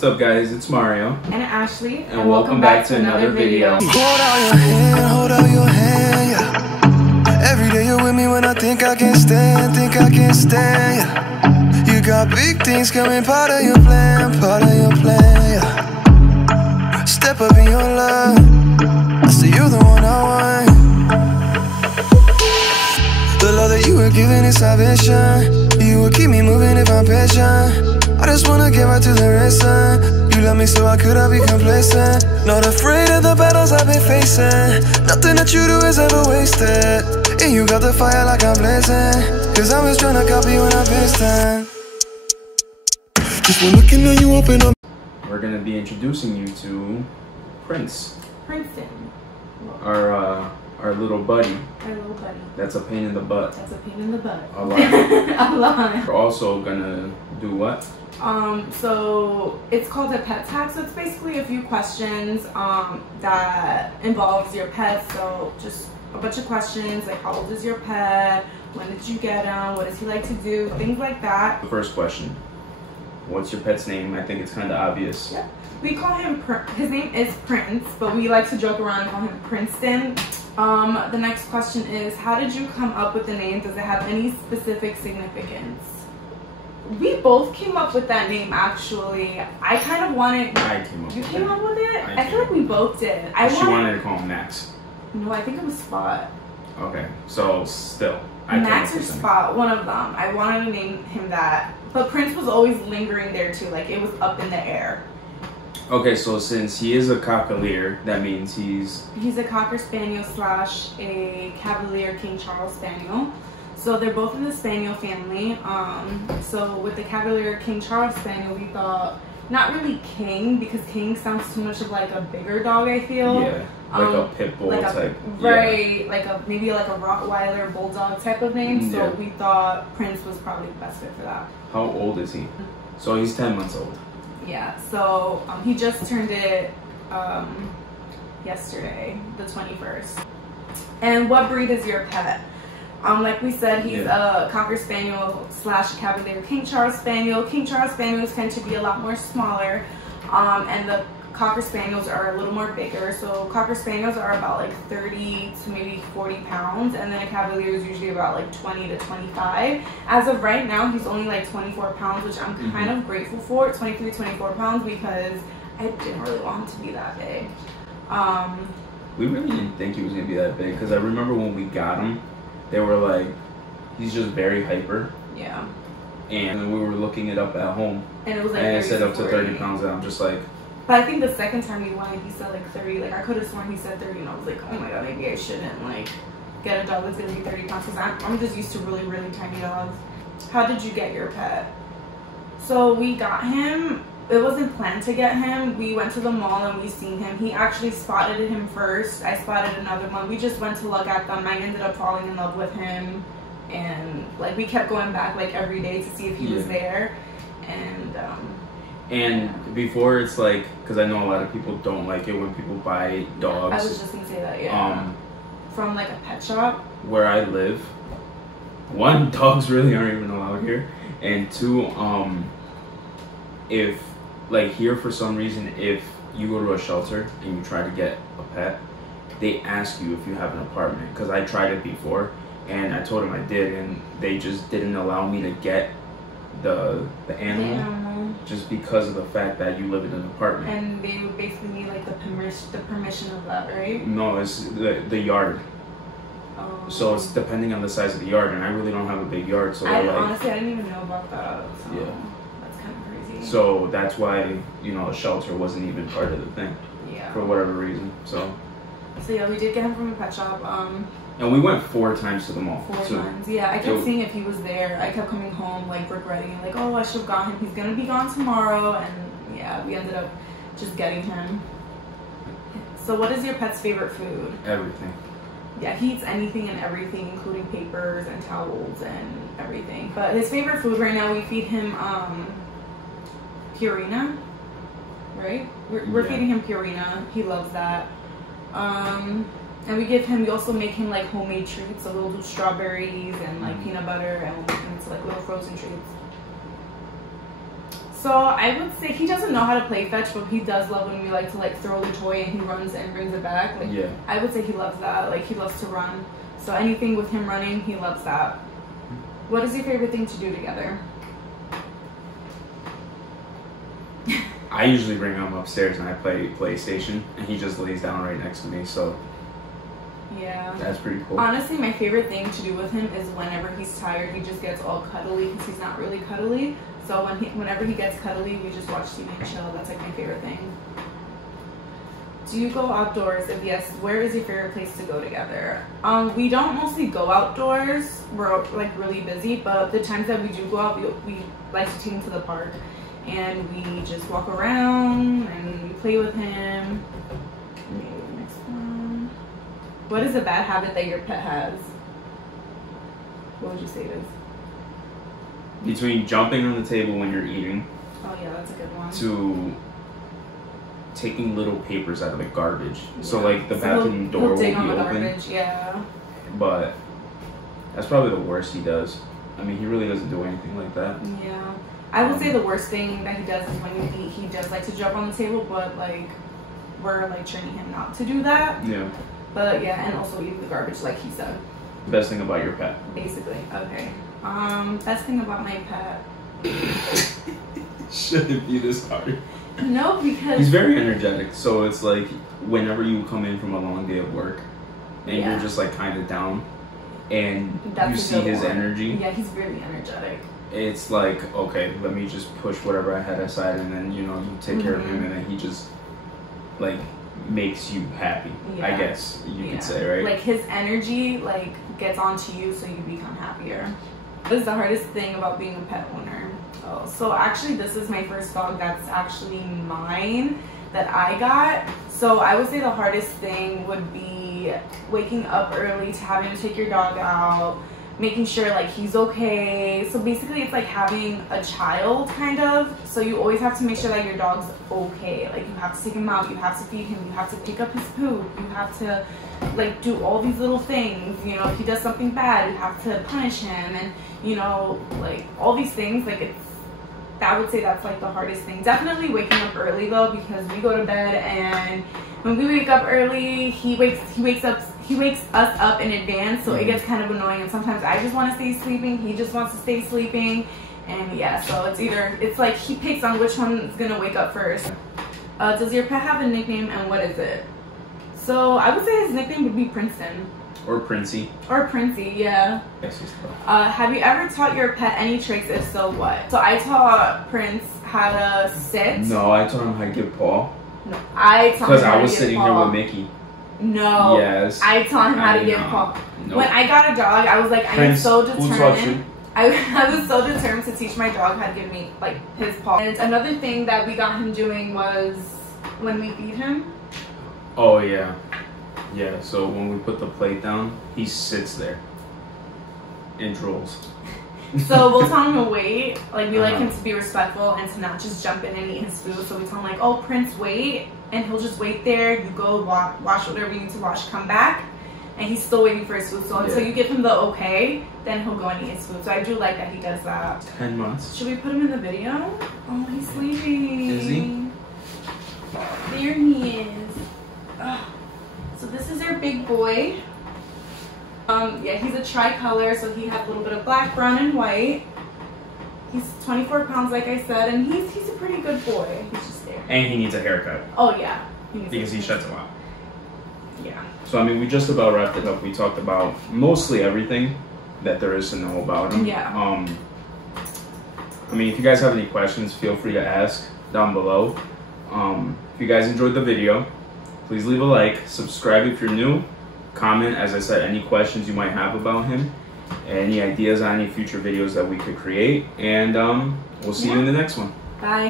What's up, guys? It's Mario. And Ashley. And welcome back to another video. Hold out your hand, yeah. Every day you're with me when I think I can't stand, yeah. You got big things coming, part of your plan, yeah. Step up in your love, I say you're the one I want. The love that you were giving is salvation. You will keep me moving if I'm patient. I just wanna get right to the racing. You love me so I could I be complacent. Not afraid of the battles I've been facing. Nothing that you do is ever wasted. And you got the fire like I'm blazing. Cause I'm just tryna copy when I'm pasting. Just when looking at you open up. We're gonna be introducing you to Princeton. Our little buddy. Our little buddy. That's a pain in the butt. That's a pain in the butt. A lot. A lot. We're also gonna do what? So it's called a pet tag. So it's basically a few questions that involves your pet. So just a bunch of questions like how old is your pet? When did you get him? What does he like to do? Things like that. The first question. What's your pet's name? I think it's kind of obvious. Yeah. We call him, his name is Prince, but we like to joke around and call him Princeton. The next question is, how did you come up with the name? Does it have any specific significance? We both came up with that name, actually. I kind of wanted... I came up You with came it. up with it? I feel like we both did. She wanted to call him Max. No, I think it was Spot. Okay, so still. Max or Spot, one of them. I wanted to name him that. But Prince was always lingering there too, like it was up in the air. Okay, so since he is a Cockalier, that means he's a Cocker Spaniel / a Cavalier King Charles Spaniel. So they're both in the Spaniel family. So with the Cavalier King Charles Spaniel, we thought, not really King, because King sounds too much of like a bigger dog, I feel. Yeah, like a pit bull like type. Right, like maybe like a Rottweiler bulldog type of name. So yeah. we thought Prince was probably the best fit for that. How old is he? So he's 10 months old. Yeah, so he just turned it yesterday, the 21st. And what breed is your pet? Like we said, he's a Cocker Spaniel / Cavalier King Charles Spaniel. King Charles Spaniels tend to be a lot more smaller, and the Cocker Spaniels are a little more bigger. So Cocker Spaniels are about like 30 to maybe 40 pounds, and then a Cavalier is usually about like 20 to 25. As of right now, he's only like 24 pounds, which I'm kind of grateful for, 23, 24 pounds, because I didn't really want him to be that big. We really didn't think he was going to be that big, because I remember when we got him, they were like, he's just very hyper. Yeah. And we were looking it up at home. And it was like, and it said up to 30 pounds, and I'm just like... But I think the second time he went, he said like 30. Like I could have sworn he said 30, and I was like, oh my god, maybe I shouldn't like get a dog that's gonna be 30 pounds, because I'm just used to really, really tiny dogs. How did you get your pet? So we got him. It wasn't planned to get him. We went to the mall and we seen him. He actually spotted him first. I spotted another one. We just went to look at them. I ended up falling in love with him, and like we kept going back like every day to see if he was there. And before, it's like, because I know a lot of people don't like it when people buy dogs. I was just gonna say that, yeah. From like a pet shop. Where I live, one, dogs really aren't even allowed here, and two, if like here for some reason, if you go to a shelter and you try to get a pet, they ask you if you have an apartment. Because I tried it before, and I told them I did, and they just didn't allow me to get the animal. Just because of the fact that you live in an apartment. And they would basically need like the permission of that, right? No, it's the yard. Oh. So it's depending on the size of the yard, and I really don't have a big yard, so honestly I didn't even know about that. So yeah, that's kind of crazy. So that's why, you know, a shelter wasn't even part of the thing. Yeah. For whatever reason. So yeah, we did get him from a pet shop. And we went 4 times to the mall. 4 times, yeah. I kept seeing if he was there. I kept coming home, like, regretting it. Like, oh, I should have got him. He's going to be gone tomorrow. And, yeah, we ended up just getting him. So what is your pet's favorite food? Everything. Yeah, he eats anything and everything, including papers and towels and everything. But his favorite food right now, we feed him Purina, right? We're feeding him Purina. He loves that. And we also make him like homemade treats. So we'll do strawberries and like peanut butter, and we'll make him into like little frozen treats. So I would say he doesn't know how to play fetch, but he does love when we like to like throw the toy and he runs and brings it back. Like, yeah. I would say he loves that. Like, he loves to run. So anything with him running, he loves that. What is your favorite thing to do together? I usually bring him upstairs and I play PlayStation, and he just lays down right next to me. So yeah, that's pretty cool. Honestly, my favorite thing to do with him is whenever he's tired, he just gets all cuddly because he's not really cuddly. So whenever he gets cuddly, we just watch TV and chill. That's like my favorite thing. Do you go outdoors? If yes, where is your favorite place to go together? We don't mostly go outdoors. We're like really busy, but the times that we do go out, we like to take him to the park. And we just walk around and we play with him. Maybe the next one. What is a bad habit that your pet has? What would you say it is? Between jumping on the table when you're eating. Oh yeah, that's a good one. To taking little papers out of the garbage. Yeah. So like the so bathroom door will be open. Garbage, yeah. But that's probably the worst he does. I mean, he really doesn't do anything like that. Yeah. I would say the worst thing that he does is when you eat, he does like to jump on the table, but like we're like training him not to do that. Yeah. But yeah, and also eat the garbage like he said. Best thing about your pet? Basically. Okay. Best thing about my pet. Shouldn't be this hard. No, because he's very energetic. So it's like whenever you come in from a long day of work and you're just like kind of down and you see his energy. Yeah, he's really energetic. It's like, okay, let me just push whatever I had aside, and then, you know, you take care of him, and then he just, like, makes you happy, I guess you could say, right? Like, his energy, like, gets onto you, so you become happier. What is the hardest thing about being a pet owner? Oh, so actually, this is my first dog that's actually mine that I got. So I would say the hardest thing would be waking up early to having to take your dog out, making sure like he's okay. So basically it's like having a child kind of. So you always have to make sure that your dog's okay. Like you have to take him out, you have to feed him, you have to pick up his poop, you have to like do all these little things. You know, if he does something bad, you have to punish him, and you know, like all these things. Like I would say that's like the hardest thing. Definitely waking up early though, because we go to bed, and when we wake up early, he wakes us up in advance, so it gets kind of annoying, and sometimes I just want to stay sleeping, he just wants to stay sleeping, and yeah, so it's like he picks on which one is gonna wake up first. Does your pet have a nickname, and what is it? So I would say his nickname would be Princeton. Or Princey. Or Princey, yeah. Have you ever taught your pet any tricks? If so, what? So I taught Prince how to sit. No, I taught him how to give paw. No, I taught him how to give paw. Because I was sitting here with Mickey. No. Yes. I taught him how to give paw. Nope. When I got a dog, I was like, I am so determined. I was so determined to teach my dog how to give me like his paw. And another thing that we got him doing was when we feed him. Oh yeah. Yeah, so when we put the plate down, he sits there and drools. So we'll tell him to wait. Like, we like him to be respectful and to not just jump in and eat his food. So we tell him, like, oh, Prince, wait. And he'll just wait there. You go wash whatever you need to wash, come back. And he's still waiting for his food. So until you give him the okay, then he'll go and eat his food. So I do like that he does that. 10 months. Should we put him in the video? Oh, he's sleeping. Is he? There he is. Oh. So this is our big boy. Yeah, he's a tricolor, so he has a little bit of black, brown, and white. He's 24 pounds, like I said, and he's a pretty good boy. He's just there. And he needs a haircut. Oh yeah. Because he sheds a lot. Yeah. So I mean, we just about wrapped it up. We talked about mostly everything that there is to know about him. Yeah. I mean, if you guys have any questions, feel free to ask down below. If you guys enjoyed the video, please leave a like, subscribe if you're new, comment, as I said, any questions you might have about him, any ideas on any future videos that we could create, and we'll see you in the next one. Bye.